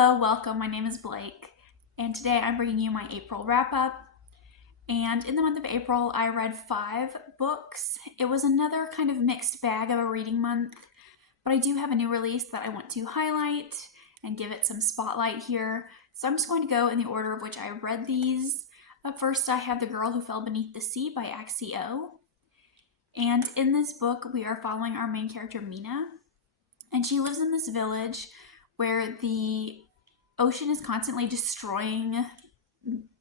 Hello, welcome. My name is Blake, and today I'm bringing you my April wrap up. And in the month of April, I read 5 books. It was another kind of mixed bag of a reading month, but I do have a new release that I want to highlight and give it some spotlight here. So I'm just going to go in the order of which I read these. Up first, I have The Girl Who Fell Beneath the Sea by Axie. And in this book, we are following our main character, Mina, and she lives in this village where the ocean is constantly destroying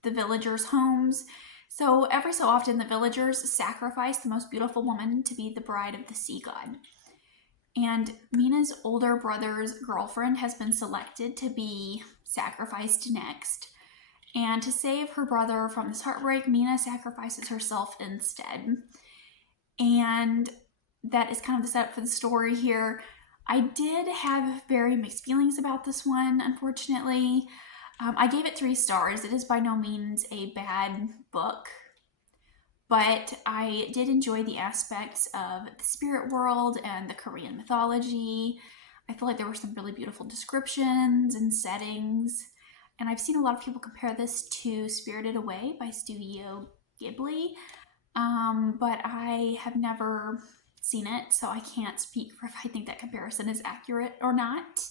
the villagers' homes. So every so often, the villagers sacrifice the most beautiful woman to be the bride of the sea god. And Mina's older brother's girlfriend has been selected to be sacrificed next. And to save her brother from this heartbreak, Mina sacrifices herself instead. And that is kind of the setup for the story here. I did have very mixed feelings about this one, unfortunately. I gave it 3 stars. It is by no means a bad book, but I did enjoy the aspects of the spirit world and the Korean mythology. I feel like there were some really beautiful descriptions and settings, and I've seen a lot of people compare this to Spirited Away by Studio Ghibli, but I have never seen it, so I can't speak for if I think that comparison is accurate or not.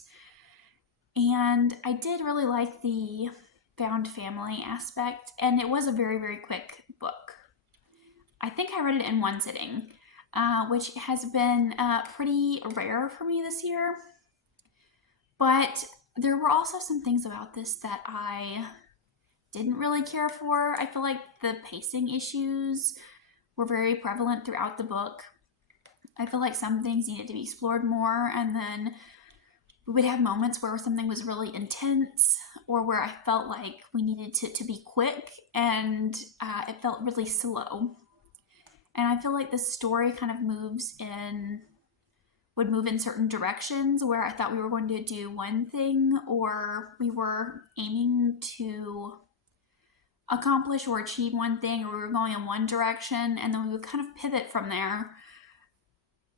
And I did really like the found family aspect, and it was a very, very quick book. I think I read it in one sitting, which has been pretty rare for me this year. But there were also some things about this that I didn't really care for. I feel like the pacing issues were very prevalent throughout the book. I feel like some things needed to be explored more, and then we would have moments where something was really intense or where I felt like we needed to be quick, and it felt really slow. And I feel like the story kind of would move in certain directions where I thought we were going to do one thing or we were aiming to accomplish or achieve one thing, or we were going in one direction, and then we would kind of pivot from there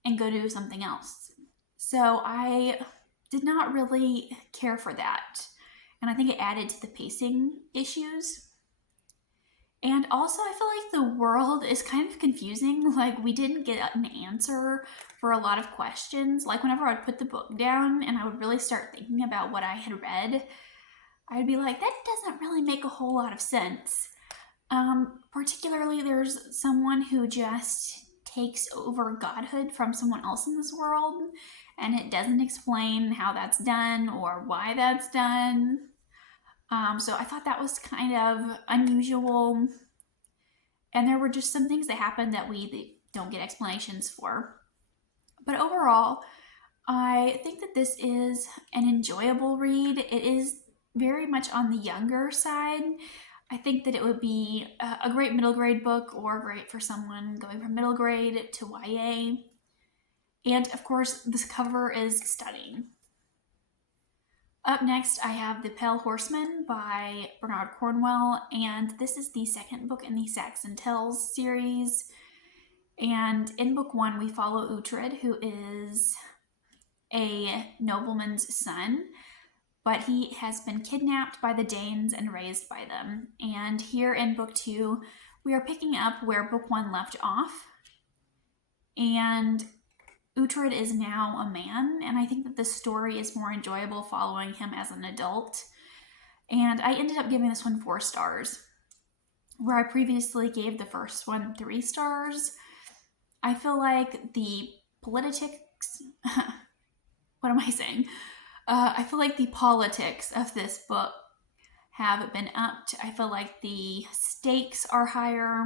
and go do something else. So I did not really care for that. And I think it added to the pacing issues. And also, I feel like the world is kind of confusing. Like, we didn't get an answer for a lot of questions. Like, whenever I would put the book down and I would really start thinking about what I had read, I'd be like, that doesn't really make a whole lot of sense. Particularly, there's someone who just takes over godhood from someone else in this world, and it doesn't explain how that's done or why that's done. So I thought that was kind of unusual, and there were just some things that happened that we don't get explanations for. But overall, I think that this is an enjoyable read. It is very much on the younger side. I think that it would be a great middle grade book, or great for someone going from middle grade to YA. And of course, this cover is stunning. Up next, I have The Pale Horseman by Bernard Cornwell, and this is the second book in the Saxon Tales series. And in book 1, we follow Uhtred, who is a nobleman's son, but he has been kidnapped by the Danes and raised by them. And here in book 2, we are picking up where book 1 left off. And Uhtred is now a man, and I think that this story is more enjoyable following him as an adult. And I ended up giving this one 4 stars, where I previously gave the first one 3 stars. I feel like the politics... what am I saying? I feel like the politics of this book have been upped. I feel like the stakes are higher,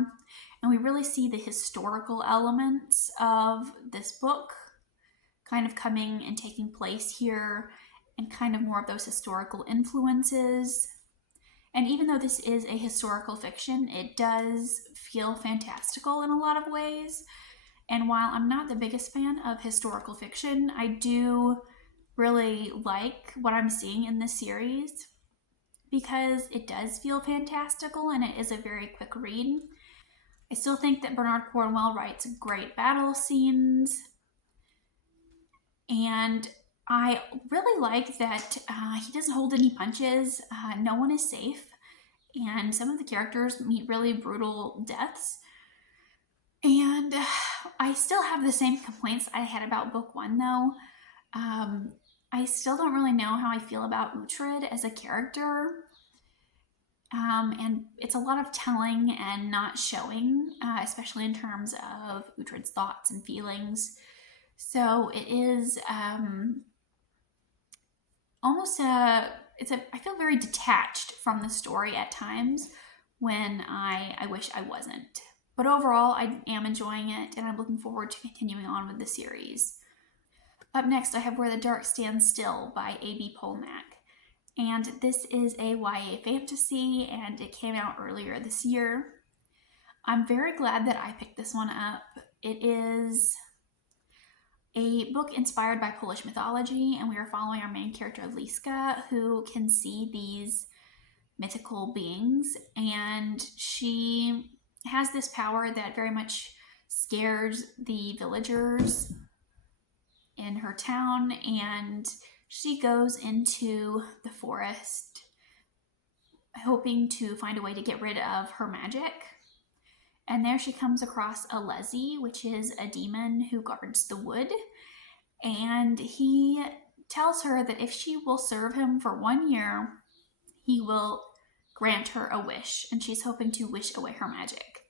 and we really see the historical elements of this book kind of coming and taking place here, and kind of more of those historical influences. And even though this is a historical fiction, it does feel fantastical in a lot of ways. And while I'm not the biggest fan of historical fiction, I do really like what I'm seeing in this series because it does feel fantastical and it is a very quick read. I still think that Bernard Cornwell writes great battle scenes, and I really like that he doesn't hold any punches. No one is safe, and some of the characters meet really brutal deaths. And I still have the same complaints I had about book one, though. I still don't really know how I feel about Uhtred as a character. And it's a lot of telling and not showing, especially in terms of Uhtred's thoughts and feelings. So it is almost I feel very detached from the story at times when I wish I wasn't. But overall, I am enjoying it, and I'm looking forward to continuing on with the series. Up next, I have Where the Dark Stands Still by A.B. Poranek. And this is a YA fantasy, and it came out earlier this year. I'm very glad that I picked this one up. It is a book inspired by Polish mythology, and we are following our main character, Liska, who can see these mythical beings, and she has this power that very much scares the villagers in her town, and she goes into the forest hoping to find a way to get rid of her magic. And there she comes across a Lezi, which is a demon who guards the wood. And he tells her that if she will serve him for 1 year, he will grant her a wish. And she's hoping to wish away her magic.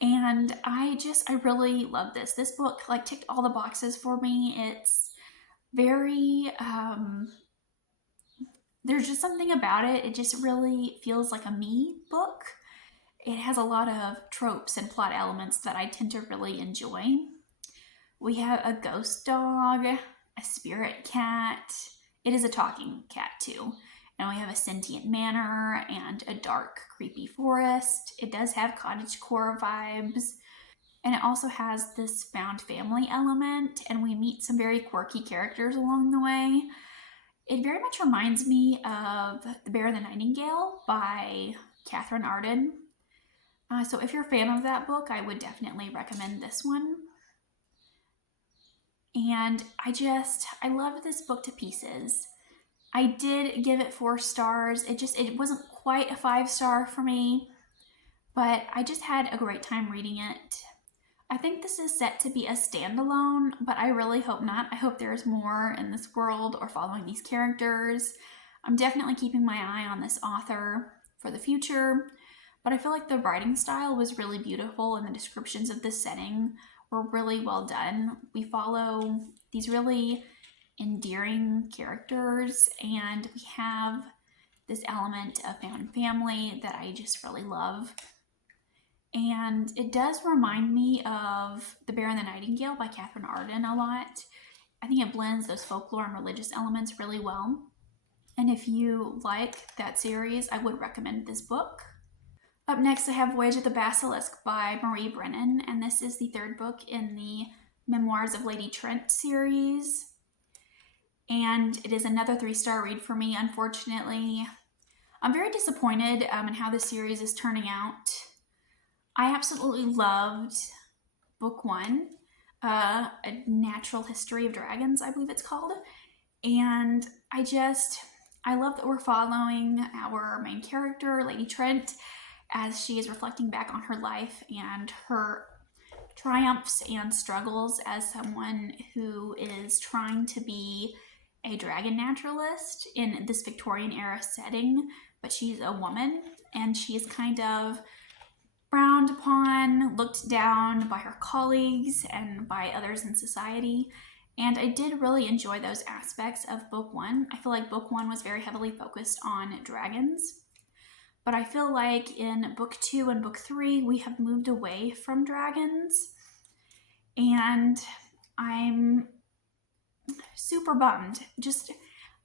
And I really love this. This book ticked all the boxes for me. It's very, there's just something about it. It just really feels like a me book. It has a lot of tropes and plot elements that I tend to really enjoy. We have a ghost dog, a spirit cat. It is a talking cat too. And we have a sentient manor and a dark, creepy forest. It does have cottagecore vibes. And it also has this found family element, and we meet some very quirky characters along the way. It very much reminds me of The Bear and the Nightingale by Catherine Arden. So if you're a fan of that book, I would definitely recommend this one. And I loved this book to pieces. I did give it 4 stars. It wasn't quite a 5-star for me, but I just had a great time reading it. I think this is set to be a standalone, but I really hope not. I hope there's more in this world or following these characters. I'm definitely keeping my eye on this author for the future, but I feel like the writing style was really beautiful and the descriptions of the setting were really well done. We follow these really endearing characters, and we have this element of found family that I just really love. And it does remind me of The Bear and the Nightingale by Catherine Arden a lot. I think it blends those folklore and religious elements really well. And if you like that series, I would recommend this book. Up next, I have Voyage of the Basilisk by Marie Brennan, and this is the 3rd book in the Memoirs of Lady Trent series. And it is another 3-star read for me, unfortunately. I'm very disappointed in how the series is turning out. I absolutely loved book 1, A Natural History of Dragons, I believe it's called. And I love that we're following our main character, Lady Trent, as she is reflecting back on her life and her triumphs and struggles as someone who is trying to be a dragon naturalist in this Victorian era setting, but she's a woman and she's kind of frowned upon, looked down by her colleagues and by others in society. And I did really enjoy those aspects of book 1. I feel like book 1 was very heavily focused on dragons. But I feel like in book 2 and book 3, we have moved away from dragons. And I'm super bummed.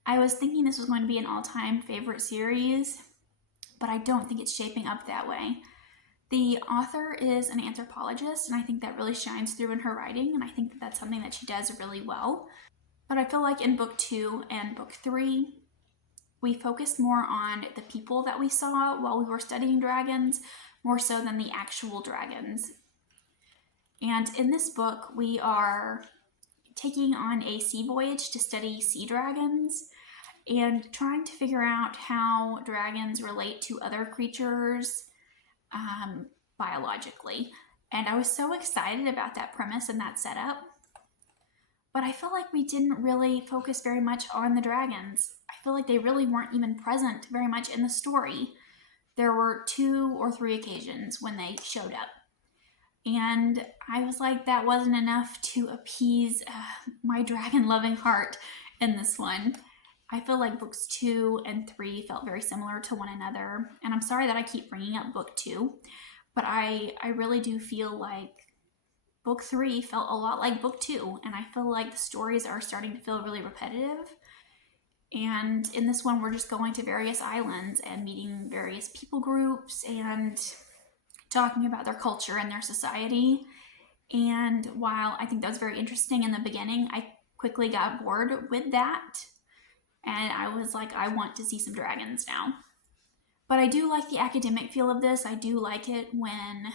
I was thinking this was going to be an all-time favorite series, but I don't think it's shaping up that way. The author is an anthropologist, and I think that really shines through in her writing, and I think that that's something that she does really well. But I feel like in book 2 and book 3, we focused more on the people that we saw while we were studying dragons, more so than the actual dragons. And in this book, we are taking on a sea voyage to study sea dragons and trying to figure out how dragons relate to other creatures biologically. And I was so excited about that premise and that setup. But I feel like we didn't really focus very much on the dragons. I feel like they really weren't even present very much in the story. There were 2 or 3 occasions when they showed up. And I was like, that wasn't enough to appease my dragon-loving heart in this one. I feel like books 2 and 3 felt very similar to one another. And I'm sorry that I keep bringing up book 2, but I really do feel like book 3 felt a lot like book 2. And I feel like the stories are starting to feel really repetitive. And in this one, we're just going to various islands and meeting various people groups and talking about their culture and their society. And while I think that was very interesting in the beginning, I quickly got bored with that. And I was like, I want to see some dragons now. But I do like the academic feel of this. I do like it when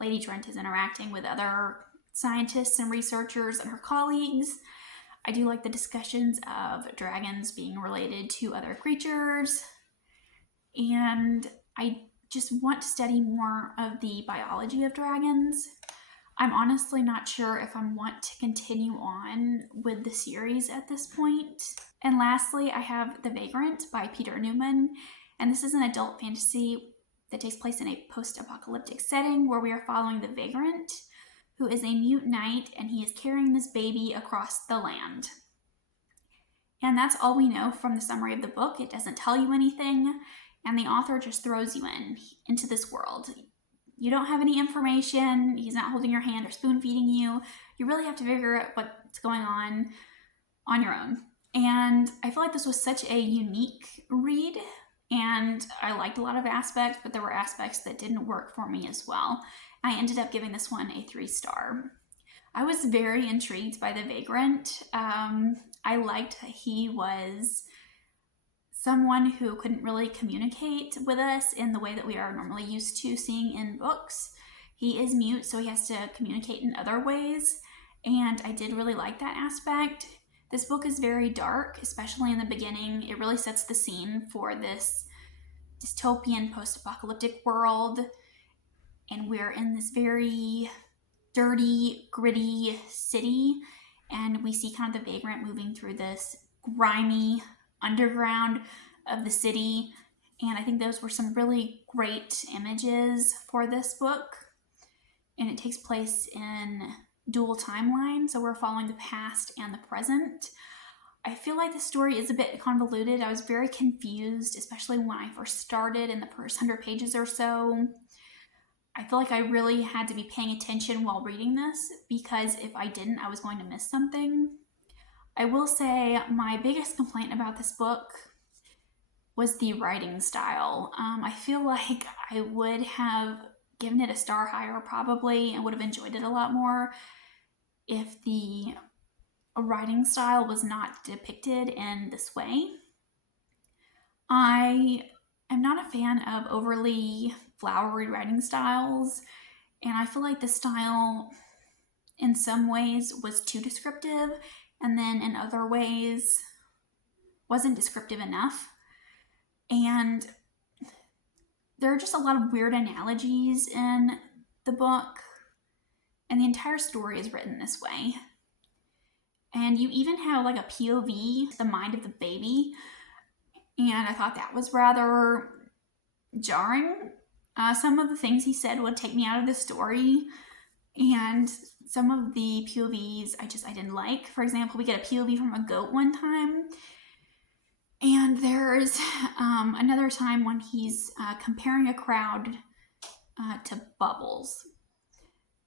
Lady Trent is interacting with other scientists and researchers and her colleagues. I do like the discussions of dragons being related to other creatures. And I just want to study more of the biology of dragons. I'm honestly not sure if I want to continue on with the series at this point. And lastly, I have The Vagrant by Peter Newman. And this is an adult fantasy that takes place in a post-apocalyptic setting where we are following the Vagrant, who is a mute knight, and he is carrying this baby across the land. And that's all we know from the summary of the book. It doesn't tell you anything, and the author just throws you into this world. You don't have any information. He's not holding your hand or spoon feeding you. You really have to figure out what's going on your own. And I feel like this was such a unique read, and I liked a lot of aspects, but there were aspects that didn't work for me as well. I ended up giving this one a 3-star. I was very intrigued by The Vagrant. I liked that he was someone who couldn't really communicate with us in the way that we are normally used to seeing in books. He is mute, so he has to communicate in other ways, and I did really like that aspect. This book is very dark, especially in the beginning. It really sets the scene for this dystopian post-apocalyptic world, and we're in this very dirty, gritty city, and we see kind of the Vagrant moving through this grimy underground of the city, and I think those were some really great images for this book. And it takes place in dual timelines, so we're following the past and the present. I feel like the story is a bit convoluted. I was very confused, especially when I first started in the first 100 pages or so. I feel like I really had to be paying attention while reading this, because if I didn't, I was going to miss something. I will say my biggest complaint about this book was the writing style. I feel like I would have given it a star higher probably and would have enjoyed it a lot more if the writing style was not depicted in this way. I am not a fan of overly flowery writing styles, and I feel like the style in some ways was too descriptive, and then in other ways wasn't descriptive enough. And there are just a lot of weird analogies in the book, and the entire story is written this way. And you even have like a POV, the mind of the baby, and I thought that was rather jarring. Some of the things he said would take me out of the story, and some of the POVs I didn't like. For example, we get a POV from a goat one time, and there's another time when he's comparing a crowd to bubbles.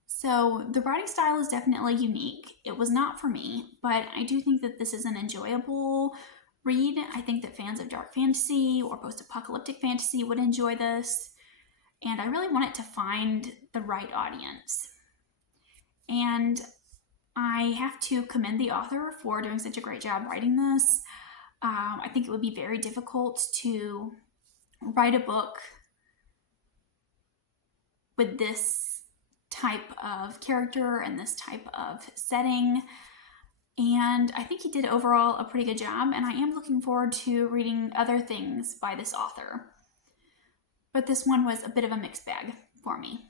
So the writing style is definitely unique. It was not for me, but I do think that this is an enjoyable read. I think that fans of dark fantasy or post-apocalyptic fantasy would enjoy this, and I really want it to find the right audience. And I have to commend the author for doing such a great job writing this. I think it would be very difficult to write a book with this type of character and this type of setting. and I think he did overall a pretty good job, and I am looking forward to reading other things by this author. But this one was a bit of a mixed bag for me.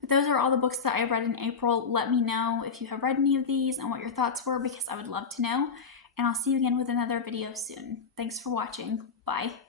But those are all the books that I read in April. Let me know if you have read any of these and what your thoughts were, because I would love to know. And I'll see you again with another video soon. Thanks for watching. Bye.